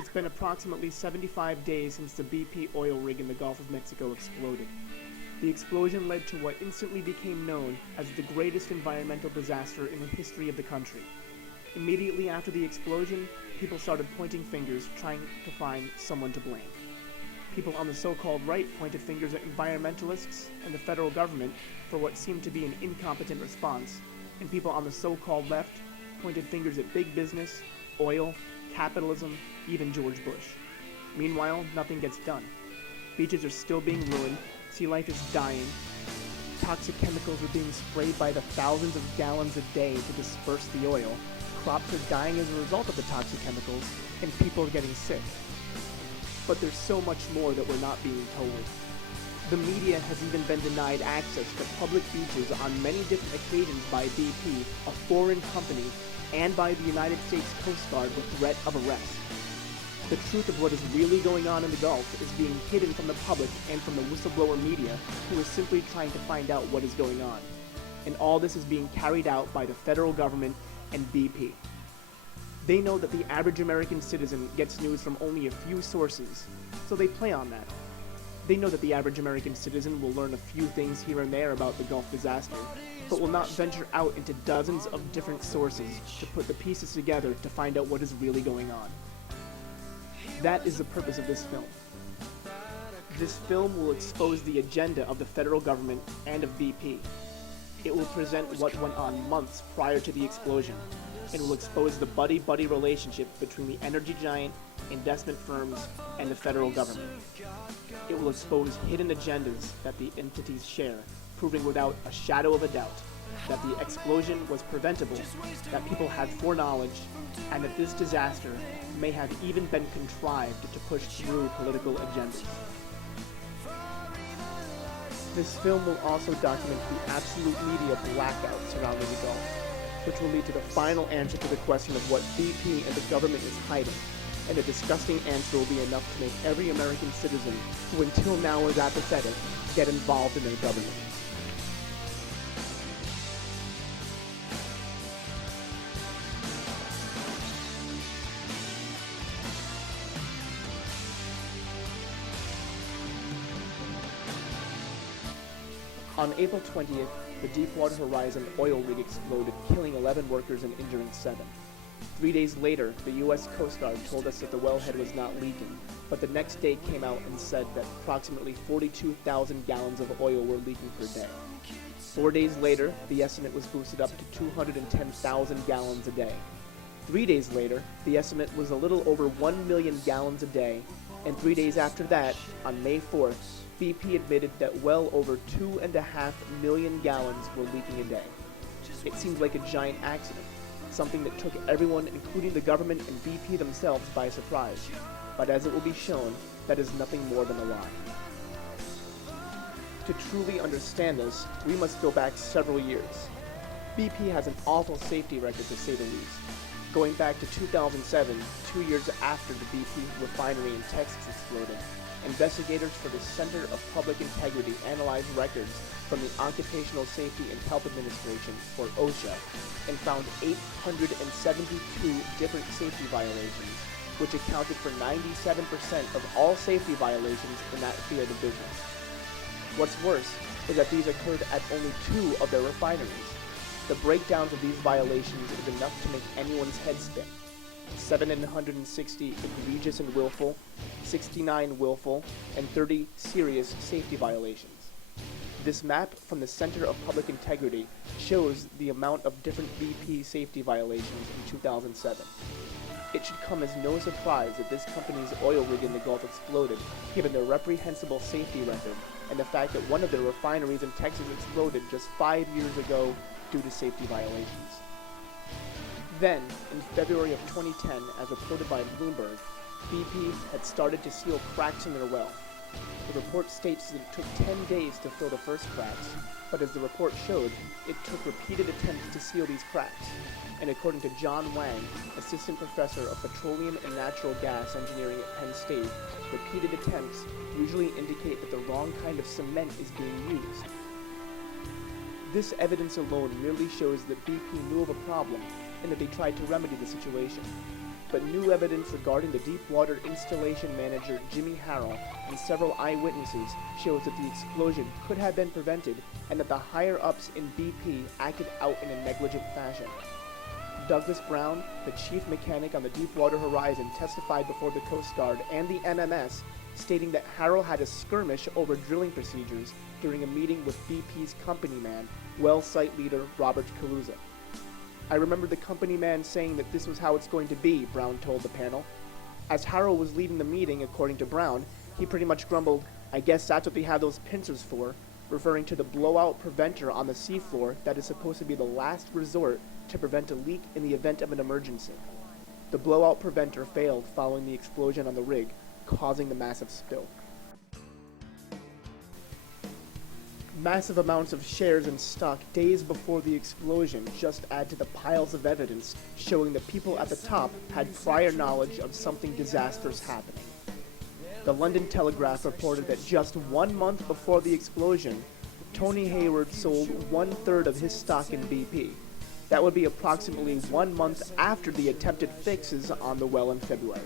It's been approximately 75 days since the BP oil rig in the Gulf of Mexico exploded. The explosion led to what instantly became known as the greatest environmental disaster in the history of the country. Immediately after the explosion, people started pointing fingers, trying to find someone to blame. People on the so-called right pointed fingers at environmentalists and the federal government for what seemed to be an incompetent response, and people on the so-called left pointed fingers at big business, oil, capitalism, even George Bush. Meanwhile, nothing gets done. Beaches are still being ruined, sea life is dying, toxic chemicals are being sprayed by the thousands of gallons a day to disperse the oil, crops are dying as a result of the toxic chemicals, and people are getting sick. But there's so much more that we're not being told. The media has even been denied access to public beaches on many different occasions by BP, a foreign company, and by the United States Coast Guard with threat of arrest. The truth of what is really going on in the Gulf is being hidden from the public and from the whistleblower media, who is simply trying to find out what is going on. And all this is being carried out by the federal government and BP. They know that the average American citizen gets news from only a few sources, so they play on that. They know that the average American citizen will learn a few things here and there about the Gulf disaster, but will not venture out into dozens of different sources to put the pieces together to find out what is really going on. That is the purpose of this film. This film will expose the agenda of the federal government and of BP. It will present what went on months prior to the explosion, and will expose the buddy-buddy relationship between the energy giant, investment firms, and the federal government. It will expose hidden agendas that the entities share, proving without a shadow of a doubt that the explosion was preventable, that people had foreknowledge, and that this disaster may have even been contrived to push through political agendas. This film will also document the absolute media blackout surrounding the Gulf, which will lead to the final answer to the question of what BP and the government is hiding, and a disgusting answer will be enough to make every American citizen who until now was apathetic get involved in their government. On April 20th, the Deepwater Horizon oil rig exploded, killing 11 workers and injuring 7. 3 days later, the U.S. Coast Guard told us that the wellhead was not leaking, but the next day came out and said that approximately 42,000 gallons of oil were leaking per day. 4 days later, the estimate was boosted up to 210,000 gallons a day. 3 days later, the estimate was a little over 1 million gallons a day, and 3 days after that, on May 4th, BP admitted that well over 2.5 million gallons were leaking a day. It seems like a giant accident, something that took everyone, including the government and BP themselves, by surprise. But as it will be shown, that is nothing more than a lie. To truly understand this, we must go back several years. BP has an awful safety record, to say the least. Going back to 2007, 2 years after the BP refinery in Texas exploded, investigators for the Center of Public Integrity analyzed records from the Occupational Safety and Health Administration, or OSHA, and found 872 different safety violations, which accounted for 97% of all safety violations in that field of business. What's worse is that these occurred at only 2 of their refineries. The breakdowns of these violations is enough to make anyone's head spin. 760 egregious and willful, 69 willful, and 30 serious safety violations. This map from the Center of Public Integrity shows the amount of different BP safety violations in 2007. It should come as no surprise that this company's oil rig in the Gulf exploded, given their reprehensible safety record, and the fact that one of their refineries in Texas exploded just 5 years ago due to safety violations. Then, in February of 2010, as reported by Bloomberg, BP had started to seal cracks in their well. The report states that it took 10 days to fill the first cracks, but as the report showed, it took repeated attempts to seal these cracks. And according to John Wang, assistant professor of petroleum and natural gas engineering at Penn State, repeated attempts usually indicate that the wrong kind of cement is being used. This evidence alone merely shows that BP knew of a problem and that they tried to remedy the situation. but new evidence regarding the deep-water installation manager Jimmy Harrell and several eyewitnesses shows that the explosion could have been prevented and that the higher-ups in BP acted out in a negligent fashion. Douglas Brown, the chief mechanic on the Deepwater Horizon, testified before the Coast Guard and the MMS, stating that Harrell had a skirmish over drilling procedures during a meeting with BP's company man, well site leader Robert Calusa. "I remember the company man saying that this was how it's going to be," Brown told the panel. As Harrell was leaving the meeting, according to Brown, he pretty much grumbled, "I guess that's what they have those pincers for," referring to the blowout preventer on the seafloor that is supposed to be the last resort to prevent a leak in the event of an emergency. The blowout preventer failed following the explosion on the rig, causing the massive spill. Massive amounts of shares in stock days before the explosion just add to the piles of evidence showing the people at the top had prior knowledge of something disastrous happening. The London Telegraph reported that just 1 month before the explosion, Tony Hayward sold 1/3 of his stock in BP. That would be approximately 1 month after the attempted fixes on the well in February.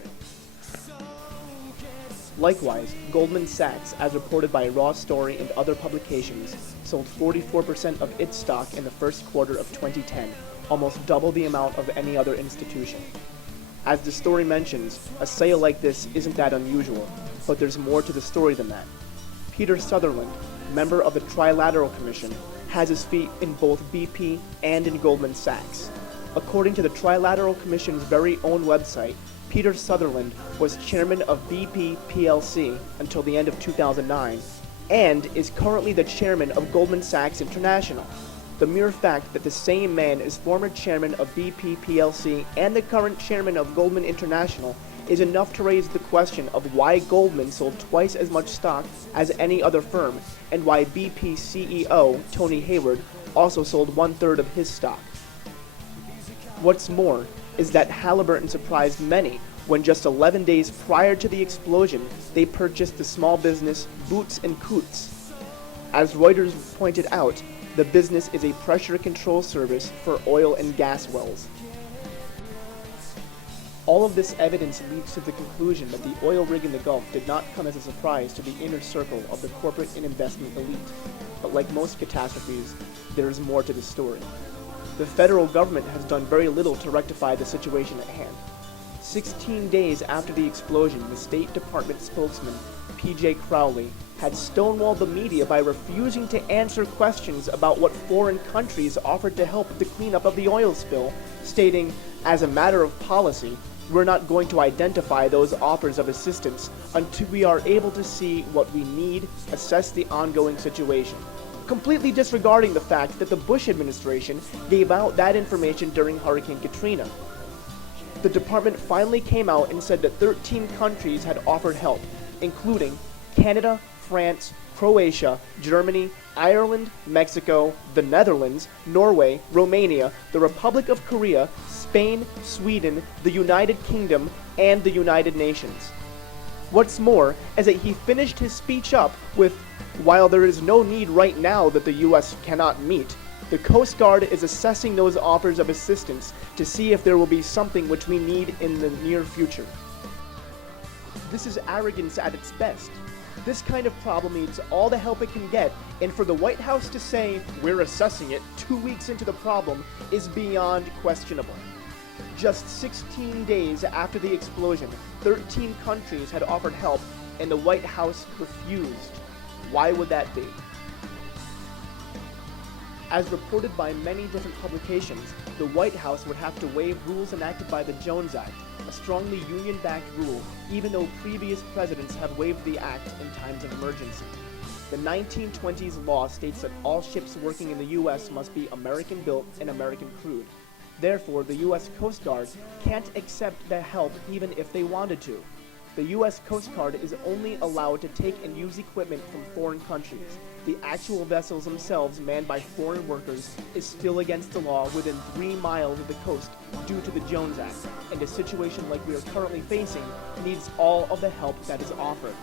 Likewise, Goldman Sachs, as reported by Raw Story and other publications, sold 44% of its stock in the first quarter of 2010, almost double the amount of any other institution. As the story mentions, a sale like this isn't that unusual, but there's more to the story than that. Peter Sutherland, member of the Trilateral Commission, has his feet in both BP and in Goldman Sachs. According to the Trilateral Commission's very own website, Peter Sutherland was chairman of BP plc until the end of 2009 and is currently the chairman of Goldman Sachs International. The mere fact that the same man is former chairman of BP plc and the current chairman of Goldman International is enough to raise the question of why Goldman sold twice as much stock as any other firm and why BP CEO Tony Hayward also sold 1/3 of his stock. What's more is that Halliburton surprised many when just 11 days prior to the explosion, they purchased the small business Boots & Coots. As Reuters pointed out, the business is a pressure control service for oil and gas wells. All of this evidence leads to the conclusion that the oil rig in the Gulf did not come as a surprise to the inner circle of the corporate and investment elite. But like most catastrophes, there is more to the story. The federal government has done very little to rectify the situation at hand. 16 days after the explosion, the State Department spokesman, P.J. Crowley, had stonewalled the media by refusing to answer questions about what foreign countries offered to help with the cleanup of the oil spill, stating, "As a matter of policy, we're not going to identify those offers of assistance until we are able to see what we need, assess the ongoing situation," completely disregarding the fact that the Bush administration gave out that information during Hurricane Katrina. The department finally came out and said that 13 countries had offered help, including Canada, France, Croatia, Germany, Ireland, Mexico, the Netherlands, Norway, Romania, the Republic of Korea, Spain, Sweden, the United Kingdom, and the United Nations. What's more is that he finished his speech up with, "While there is no need right now that the U.S. cannot meet, the Coast Guard is assessing those offers of assistance to see if there will be something which we need in the near future." This is arrogance at its best. This kind of problem needs all the help it can get, and for the White House to say, "We're assessing it" 2 weeks into the problem is beyond questionable. Just 16 days after the explosion, 13 countries had offered help, and the White House refused. Why would that be? As reported by many different publications, the White House would have to waive rules enacted by the Jones Act, a strongly union-backed rule, even though previous presidents have waived the act in times of emergency. The 1920s law states that all ships working in the U.S. must be American-built and American-crewed. Therefore, the U.S. Coast Guard can't accept the help even if they wanted to. The U.S. Coast Guard is only allowed to take and use equipment from foreign countries. The actual vessels themselves, manned by foreign workers, is still against the law within 3 miles of the coast due to the Jones Act, and a situation like we are currently facing needs all of the help that is offered.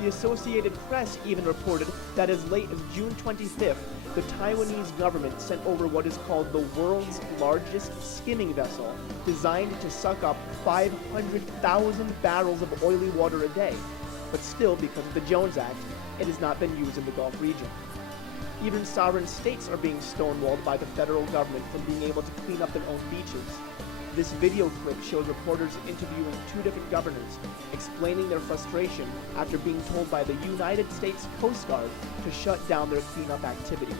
The Associated Press even reported that as late as June 25th, the Taiwanese government sent over what is called the world's largest skimming vessel, designed to suck up 500,000 barrels of oily water a day. But still, because of the Jones Act, it has not been used in the Gulf region. Even sovereign states are being stonewalled by the federal government from being able to clean up their own beaches. This video clip shows reporters interviewing two different governors, explaining their frustration after being told by the United States Coast Guard to shut down their cleanup activities.